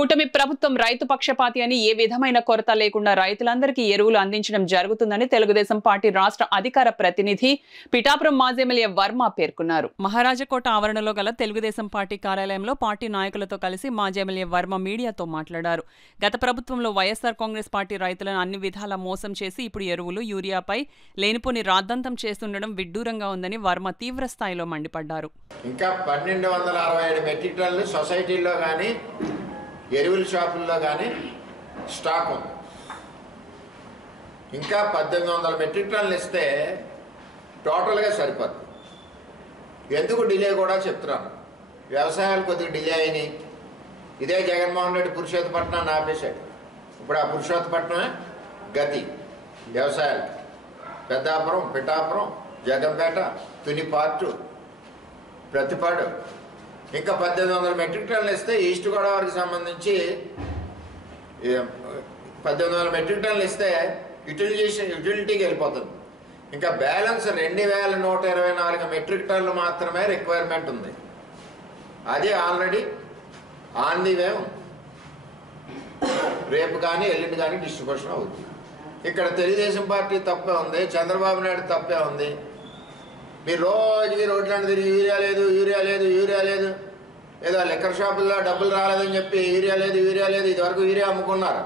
కూటమి ప్రభుత్వం రైతు పక్షపాతి అని ఏ విధమైన కొరత లేకుండా రైతులందరికీ ఎరువులు అందించడం జరుగుతుందని తెలుగుదేశం పార్టీ రాష్ట్ర అధికార ప్రతినిధి పిఠాపురం మాజీ ఎమ్మెల్యే వర్మ పేర్కొన్నారు. మహారాజకోట ఆవరణలో గల తెలుగుదేశం పార్టీ కార్యాలయంలో పార్టీ నాయకులతో కలిసి మాజీ ఎమ్మెల్యే వర్మ మీడియాతో మాట్లాడారు. గత ప్రభుత్వంలో వైఎస్ఆర్ కాంగ్రెస్ పార్టీ రైతులను అన్ని విధాలా మోసం చేసి ఇప్పుడు ఎరువులు, యూరియాపై లేనిపోని రాద్ధాంతం చేస్తుండడం విడ్డూరంగా ఉందని వర్మ తీవ్ర స్థాయిలో మండిపడ్డారు. ఇంకా 1267 మెట్రిక్ టన్నులు సొసైటీల్లో కానీ ఎరువుల షాపుల్లో కానీ స్టాక్ ఉంది. ఇంకా 1800 మెట్రిక్ టన్నులు ఇస్తే టోటల్గా సరిపోద్ది. ఎందుకు డిలే కూడా చెప్తున్నాను. వ్యవసాయాలు కొద్దిగా డిలే అయినాయి. ఇదే జగన్మోహన్ రెడ్డి పురుషోత్తపట్నాన్ని ఆపేశాడు. ఇప్పుడు ఆ పురుషోత్తపట్నమే గతి వ్యవసాయాలకి. పెద్దాపురం, పిఠాపురం, జగంపేట, తునిపార్టు, ప్రతిపాడు ఇంకా 1800 మెట్రిక్ టన్నులు ఇస్తే ఈస్ట్ గోదావరికి సంబంధించి 1800 మెట్రిక్ టన్నులు ఇస్తే యూటిలిటీకి వెళ్ళిపోతుంది. ఇంకా బ్యాలెన్స్ 2124 మెట్రిక్ టన్నులు మాత్రమే రిక్వైర్మెంట్ ఉంది. అది ఆల్రెడీ ఆన్ ది వే ఉంది. రేపు కానీ ఎల్లుండి కానీ డిస్ట్రిబ్యూషన్ అవుతుంది. ఇక్కడ తెలుగుదేశం పార్టీ తప్పే ఉంది, చంద్రబాబు నాయుడు తప్పే ఉంది. మీరు రోజుకి రోడ్లను తిరిగి యూరియా లేదు, యూరియా లేదు, యూరియా లేదు, ఏదో లిక్కర్ షాపుల్లో డబ్బులు రాలేదని చెప్పి యూరియా లేదు, యూరియా లేదు, ఇదివరకు యూరియా అమ్ముకున్నారు.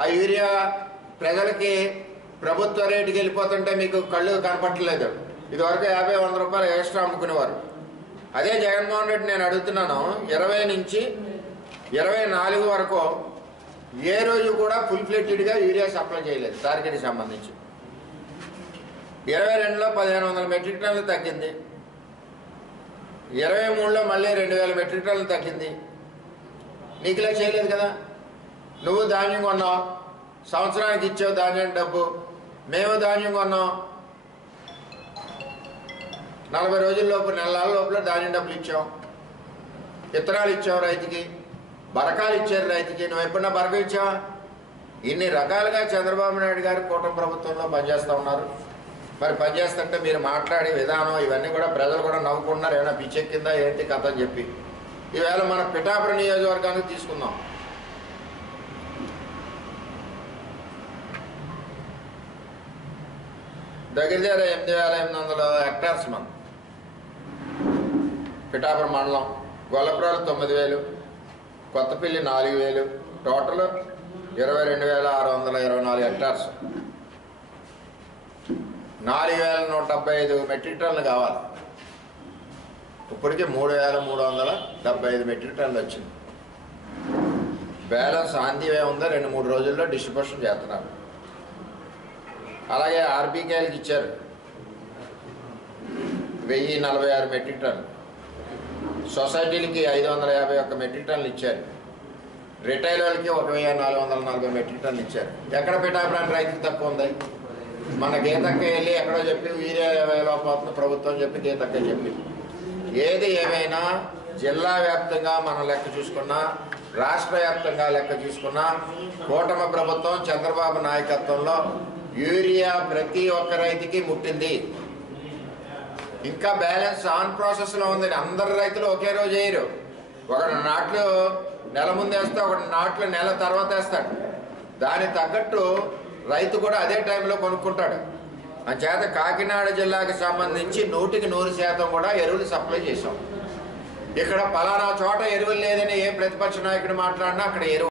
ఆ యూరియా ప్రజలకి ప్రభుత్వ రేటుకి వెళ్ళిపోతుంటే మీకు కళ్ళు కనపట్టలేదు. ఇదివరకు 50-100 రూపాయలు ఎక్స్ట్రా అమ్ముకునేవారు. అదే జగన్మోహన్ రెడ్డి నేను అడుగుతున్నాను, 20 నుంచి 24 వరకు ఏ రోజు కూడా ఫుల్ ఫ్లెడ్జ్డ్గా యూరియా సప్లై చేయలేదు టార్గెట్కి సంబంధించి. 22లో 1500 మెట్రిక్ టన్నులు తగ్గింది. 23లో మళ్ళీ 2000 మెట్రిక్ టన్నులు తగ్గింది. నీకులా చేయలేదు కదా. నువ్వు ధాన్యం కొన్నావు, సంవత్సరానికి ఇచ్చావు ధాన్యం డబ్బు. మేము ధాన్యం కొన్నాం, 40 రోజుల లోపు, నెలల లోపల ధాన్యం డబ్బులు ఇచ్చాం. విత్తనాలు ఇచ్చావు రైతుకి, బరకాలు ఇచ్చారు రైతుకి. నువ్వు ఎప్పుడన్నా బరక ఇచ్చావా? ఇన్ని రకాలుగా చంద్రబాబు నాయుడు గారు కూటమి ప్రభుత్వంలో పనిచేస్తూ ఉన్నారు. మరి పనిచేస్తుంటే మీరు మాట్లాడే విధానం ఇవన్నీ కూడా ప్రజలు కూడా నవ్వుకుంటున్నారు. ఏమైనా పిచ్చెక్కిందా ఏంటి కథ అని చెప్పి. ఈవేళ మన పిఠాపురం నియోజకవర్గానికి తీసుకుందాం. దగ్గర 8800 హెక్టార్స్ మన పిఠాపురం మండలం. గొల్లపురాలు 9000, కొత్తపల్లి 4000, టోటల్ 22,624 హెక్టార్స్. 4175 మెట్రిక్ టన్నులు కావాలి. ఇప్పటికే 3375 మెట్రిక్ టన్నులు వచ్చింది. బ్యాలెన్స్ ఆంధీవే ఉందా, 2-3 రోజుల్లో డిస్ట్రిబ్యూషన్ చేస్తున్నారు. అలాగే ఆర్బీకేలకు ఇచ్చారు 1046 మెట్రిక్ టన్నులు. సొసైటీలకి 551 మెట్రిక్ టన్నులు ఇచ్చారు. రిటైల్ వాళ్ళకి 1440 మెట్రిక్ టన్నులు ఇచ్చారు. ఎక్కడ పిఠాపురానికి రైతుకి తక్కువ ఉంది? మన గీతక్క వెళ్ళి ఎక్కడో చెప్పి వీరే వేలపోతుంది ప్రభుత్వం చెప్పి గీతక్క చెప్పి. ఏది ఏమైనా జిల్లా వ్యాప్తంగా మనం లెక్క చూసుకున్నా, రాష్ట్ర వ్యాప్తంగా లెక్క చూసుకున్నా, కూటమి ప్రభుత్వం చంద్రబాబు నాయకత్వంలో యూరియా ప్రతి ఒక్క రైతుకి ముట్టింది. ఇంకా బ్యాలెన్స్ ఆన్ ప్రాసెస్లో ఉంది. అందరు రైతులు ఒకే రోజు వేయరు. ఒకటి నాట్లు నెల ముందు వేస్తే, ఒకటి నాట్లు నెల తర్వాత వేస్తాడు. దానికి తగ్గట్టు రైతు కూడా అదే టైంలో కొనుక్కుంటాడు. అంచేత కాకినాడ జిల్లాకి సంబంధించి 100% కూడా ఎరువులు సప్లై చేసాం. ఇక్కడ పలానా చోట ఎరువులు లేదని ఏ ప్రతిపక్ష నాయకుడు మాట్లాడినా అక్కడ ఎరువు